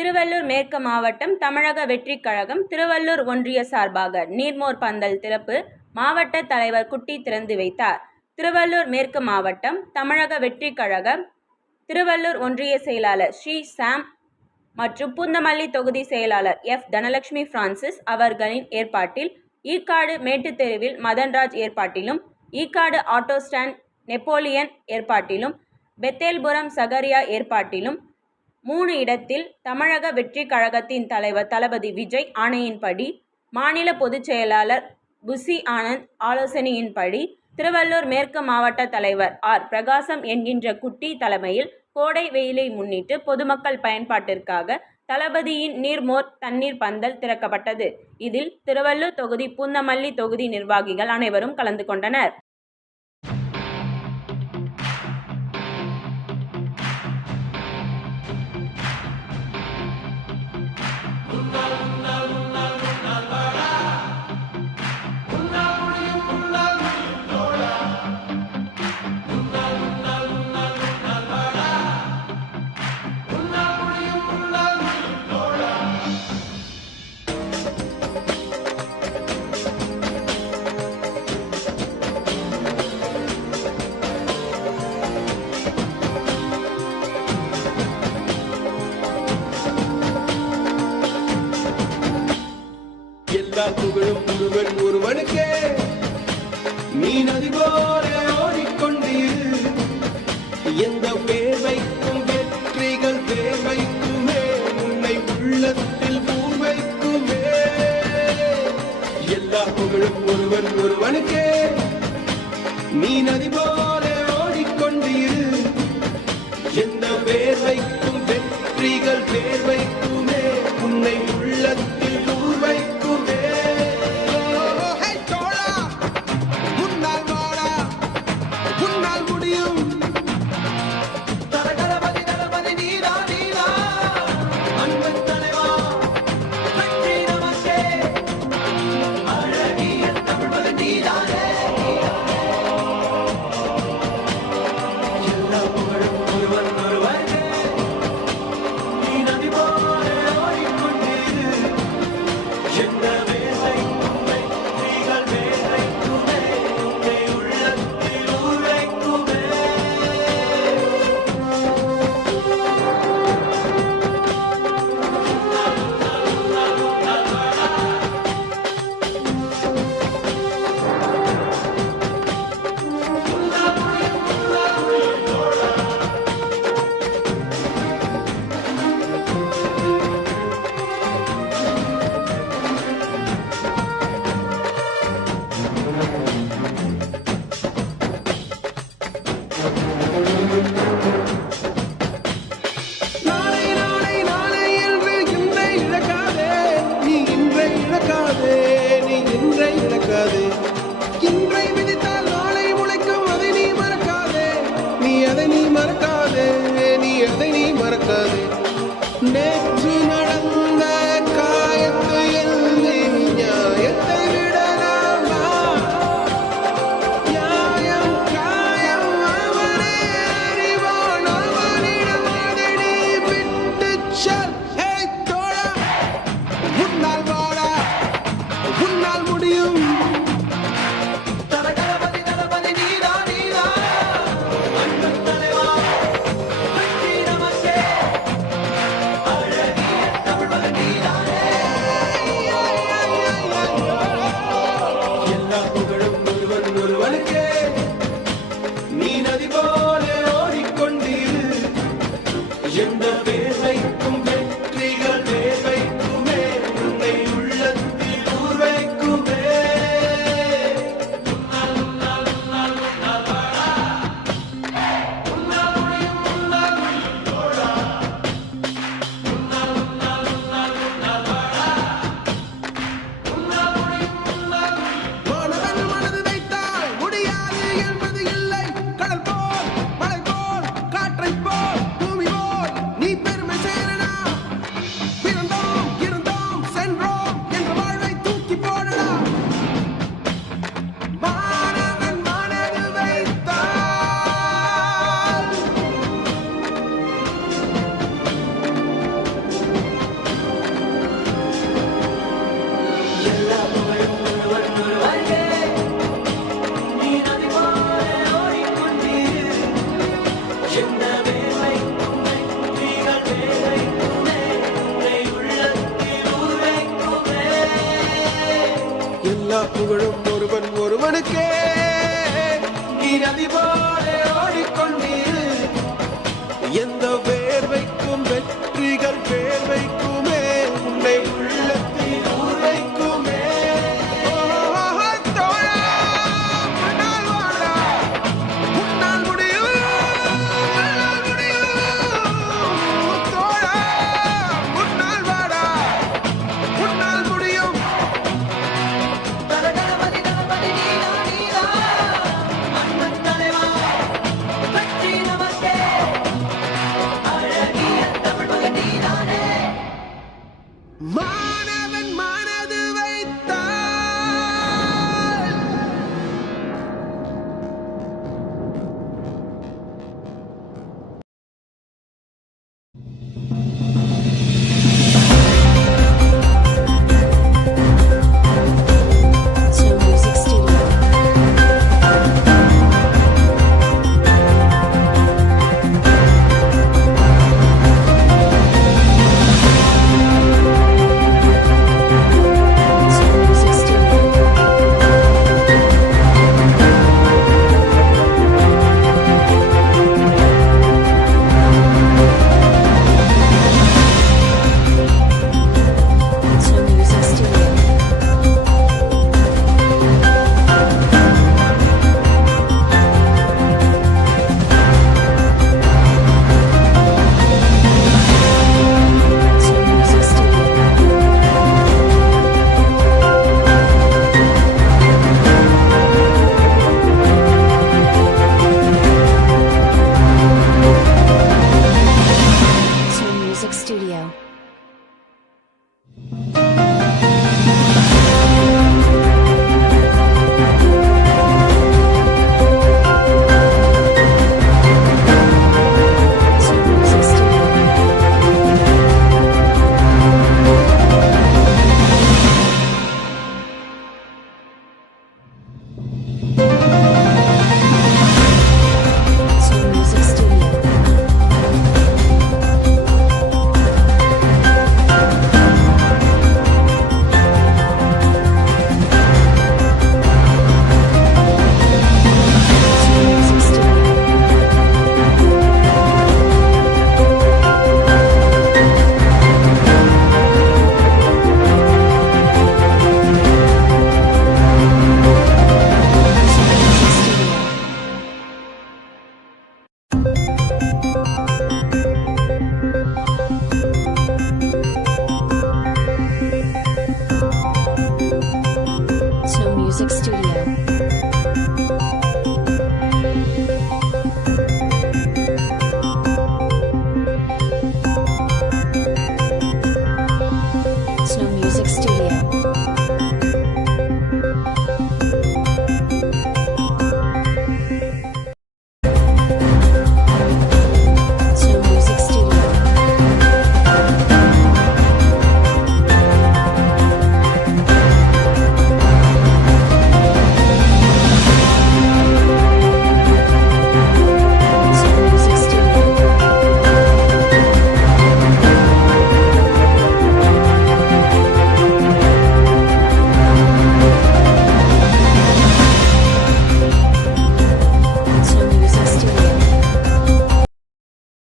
திருவள்ளூர் மேற்கு மாவட்டம் தமிழக வெற்றிக் கழகம் திருவள்ளூர் ஒன்றிய சார்பாக நீர்மோர் பந்தல் திறப்பு மாவட்ட தலைவர் குட்டி திறந்து வைத்தார். திருவள்ளூர் மேற்கு மாவட்டம் தமிழக வெற்றிக் கழகம் திருவள்ளூர் ஒன்றிய செயலாளர் ஸ்ரீ சாம் மற்றும் பூந்தமல்லி தொகுதி செயலாளர் எஃப் தனலட்சுமி பிரான்சிஸ் அவர்களின் ஏற்பாட்டில் ஈக்காடு மேட்டுத் தெருவில் மதன்ராஜ் ஏற்பாட்டிலும் ஈக்காடு ஆட்டோ ஸ்டாண்ட் நெப்போலியன் ஏற்பாட்டிலும் பெத்தேல்புரம் சகரியா ஏற்பாட்டிலும் மூணு இடத்தில் தமிழக வெற்றிக் கழகத்தின் தலைவர் தளபதி விஜய் ஆணையின்படி மாநில பொதுச் செயலாளர் புசி ஆனந்த் ஆலோசனையின்படி திருவள்ளூர் மேற்கு மாவட்ட தலைவர் ஆர். பிரகாசம் என்கின்ற குட்டி தலைமையில் கோடை வெயிலை முன்னிட்டு பொதுமக்கள் பயன்பாட்டிற்காக தளபதியின் நீர்மோர் தண்ணீர் பந்தல் திறக்கப்பட்டது. இதில் திருவள்ளூர் தொகுதி பூந்தமல்லி தொகுதி நிர்வாகிகள் அனைவரும் கலந்து கொண்டனர். shall முழுக்கே நிரவி போல ஓடிக்கொண்டீர். எந்த வேர்வைக்கும் வெற்றிகள் வேர்வைக்குமே. music studio.